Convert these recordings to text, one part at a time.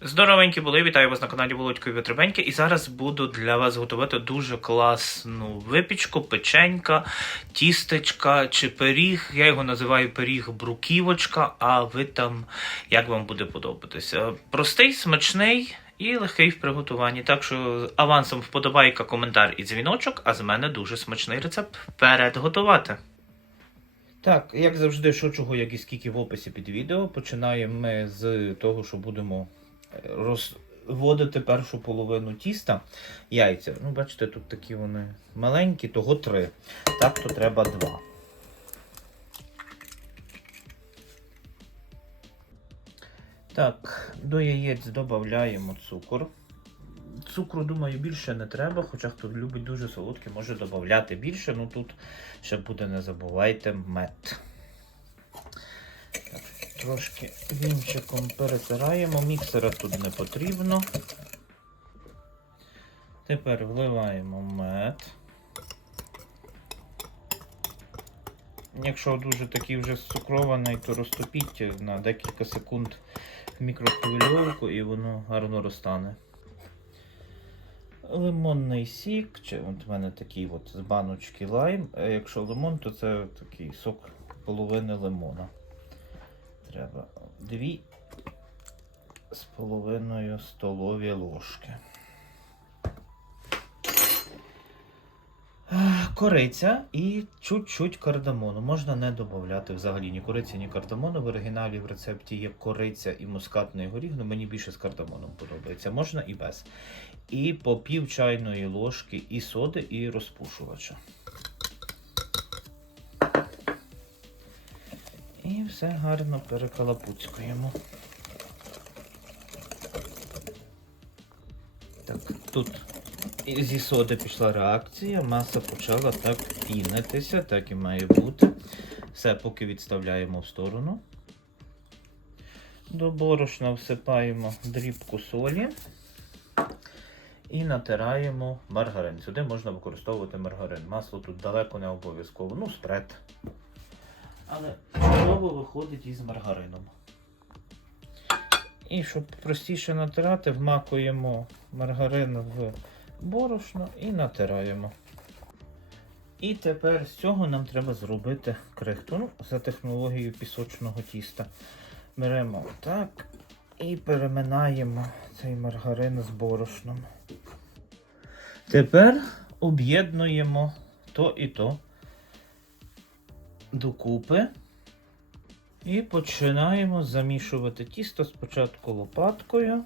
Здоровенькі були, вітаю вас на каналі Володько і Витребеньки. І зараз буду для вас готувати дуже класну випічку, печенька, тістечка чи пиріг. Я його називаю пиріг бруківочка, а ви там як вам буде подобатися. Простий, смачний і легкий в приготуванні. Так що авансом вподобайка, коментар і дзвіночок, а з мене дуже смачний рецепт. Вперед готувати. Так, як завжди, що чого, як і скільки в описі під відео. Починаємо ми з того, що будемо розводити першу половину тіста. Яйця. Ну, бачите, тут такі вони маленькі, того три. Так, то треба два. Так, до яєць додаємо цукор. Цукру, думаю, більше не треба, хоча хто любить дуже солодке, може додати більше. Ну тут ще буде, не забувайте, мед. Трошки вінчиком перетираємо. Міксера тут не потрібно. Тепер вливаємо мед. Якщо дуже такий вже цукрований, то розтопіть на декілька секунд в мікрохвильовку і воно гарно розтане. Лимонний сік, чи от в мене такий от з баночки лайм. А якщо лимон, то це такий сок половини лимона. Треба дві з половиною столові ложки. Кориця і чуть-чуть кардамону. Можна не додати взагалі ні кориці, ні кардамону. В оригіналі в рецепті є кориця і мускатний горіх, але мені більше з кардамоном подобається. Можна і без. І по пів чайної ложки і соди, і розпушувача. І все гарно перекалапуцькуємо. Так, тут зі соди пішла реакція, маса почала так пінитися, так і має бути. Все, поки відставляємо в сторону. До борошна всипаємо дрібку солі і натираємо маргарин. Сюди можна використовувати маргарин. Масло тут далеко не обов'язково. Ну, спред. Але чудово виходить із маргарином. І щоб простіше натирати, вмакуємо маргарин в борошно і натираємо. І тепер з цього нам треба зробити крихту. Ну, за технологією пісочного тіста. Беремо так і переминаємо цей маргарин з борошном. Тепер об'єднуємо то і то докупи. І починаємо замішувати тісто спочатку лопаткою.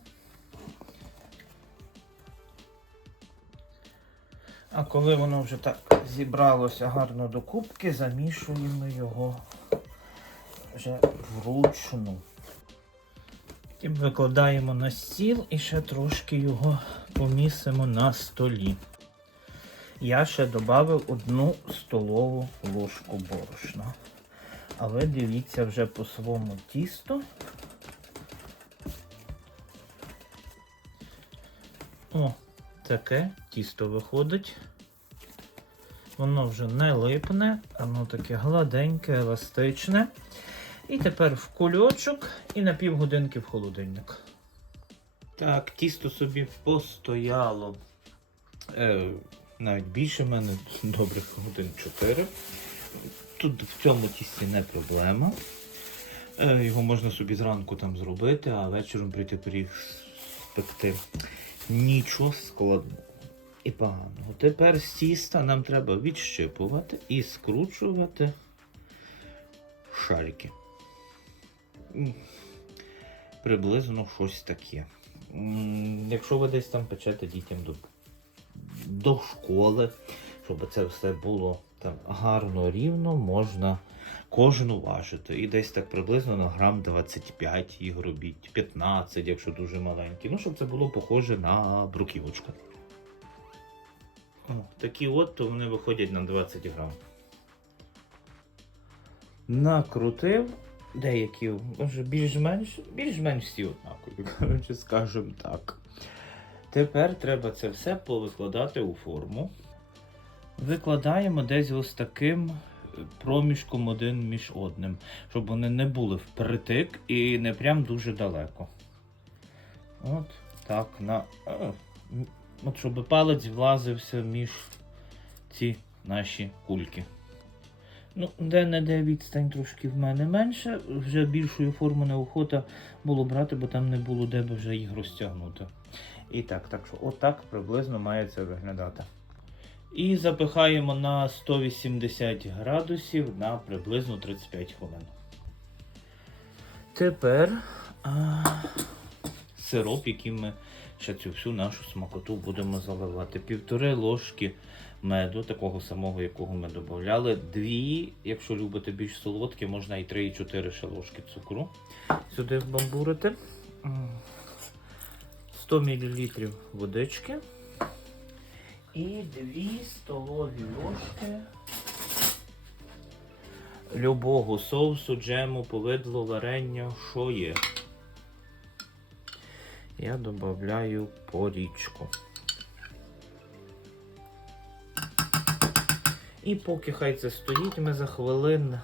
А коли воно вже так зібралося гарно до кубки, замішуємо його вже вручну. І викладаємо на стіл і ще трошки його помісимо на столі. Я ще додав одну столову ложку борошна. А ви дивіться вже по своєму тісту. О, таке тісто виходить. Воно вже не липне, воно таке гладеньке, еластичне. І тепер в кульочок і на півгодинки в холодильник. Так, тісто собі постояло. Е, навіть більше в мене добрих годин 4. Тут в цьому тісті не проблема. Е, його можна собі зранку там зробити, а вечором прийти пиріг спекти. Нічого складного і поганого. Тепер з тіста нам треба відщипувати і скручувати шарики. Приблизно щось таке. Якщо ви десь там печете дітям до, до школи, щоб це все було там гарно рівно, можна кожну важити. І десь так приблизно на грам 25 їх робіть, 15, якщо дуже маленькі. Ну, щоб це було похоже на бруківочку. О, такі от, то вони виходять на 20 грам. Накрутив. Деякі більш-менш більш-менш всі однакові, коротше, скажемо так. Тепер треба це все повикладати у форму. Викладаємо десь ось таким проміжком один між одним, щоб вони не були впритик і не прям дуже далеко. От так на. е, От щоб палець влазився між ці наші кульки. Ну, де-не-де відстань трошки в мене менше. Вже більшої форми неохота було брати, бо там не було де б вже їх розтягнути. І так, так що отак приблизно має це виглядати. І запихаємо на 180 градусів на приблизно 35 хвилин. Тепер а, сироп, яким ми ще цю всю нашу смакоту будемо заливати. Півтори ложки меду, такого самого, якого ми додавали. Дві, якщо любите більш солодкі, можна і 3, і 4 ще ложки цукру сюди вбамбурити. 100 мл водички. І 2 столові ложки любого соусу, джему, повидло, варення, що є. Я додаю порічку. І поки хай це стоїть, ми за хвилин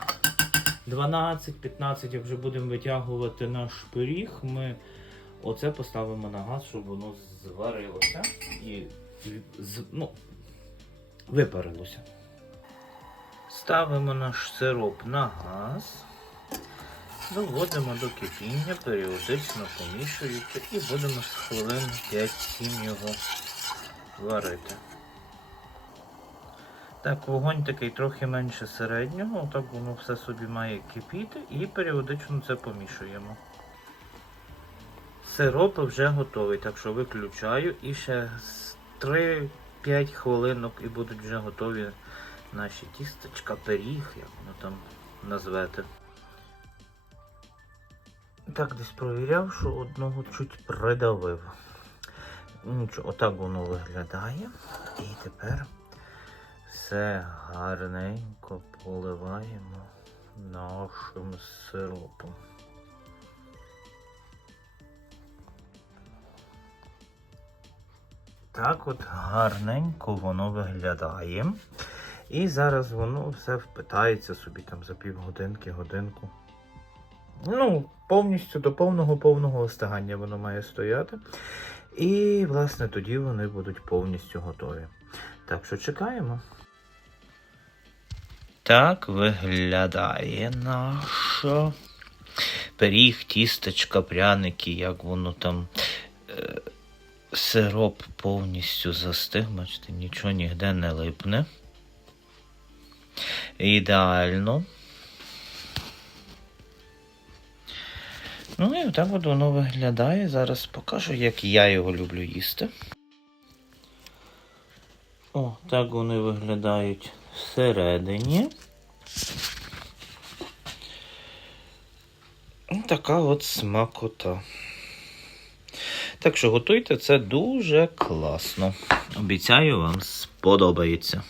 12-15, як вже будемо витягувати наш пиріг, ми оце поставимо на газ, щоб воно зварилося і з- ну, випарилося. Ставимо наш сироп на газ, доводимо до кипіння, періодично помішуючи і будемо з хвилин 5-7 його варити. Так, вогонь такий трохи менше середнього, так воно все собі має кипіти і періодично це помішуємо. Сироп вже готовий, так що виключаю і ще 3-5 хвилинок і будуть вже готові наші тістечка, пиріг, як воно там назвете. Так, десь провіряв, що одного чуть придавив. Нічого, отак воно виглядає. І тепер все гарненько поливаємо нашим сиропом. Так от гарненько воно виглядає. І зараз воно все впитається собі там за півгодинки, годинку. Ну, повністю до повного повного остигання воно має стояти. І, власне, тоді вони будуть повністю готові. Так що чекаємо. Так виглядає наш пиріг, тістечка, пряники, як воно там. Сироп повністю застиг, бачите, нічого ніде не липне. Ідеально. Ну і так от воно виглядає. Зараз покажу, як я його люблю їсти. О, так вони виглядають всередині. Така от смакота. Так що готуйте це дуже класно. Обіцяю, вам сподобається.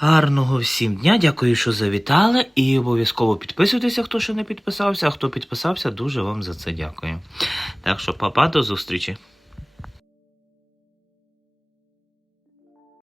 Гарного всім дня, дякую, що завітали. І обов'язково підписуйтеся, хто ще не підписався. А хто підписався, дуже вам за це дякую. Так що, папа, до зустрічі!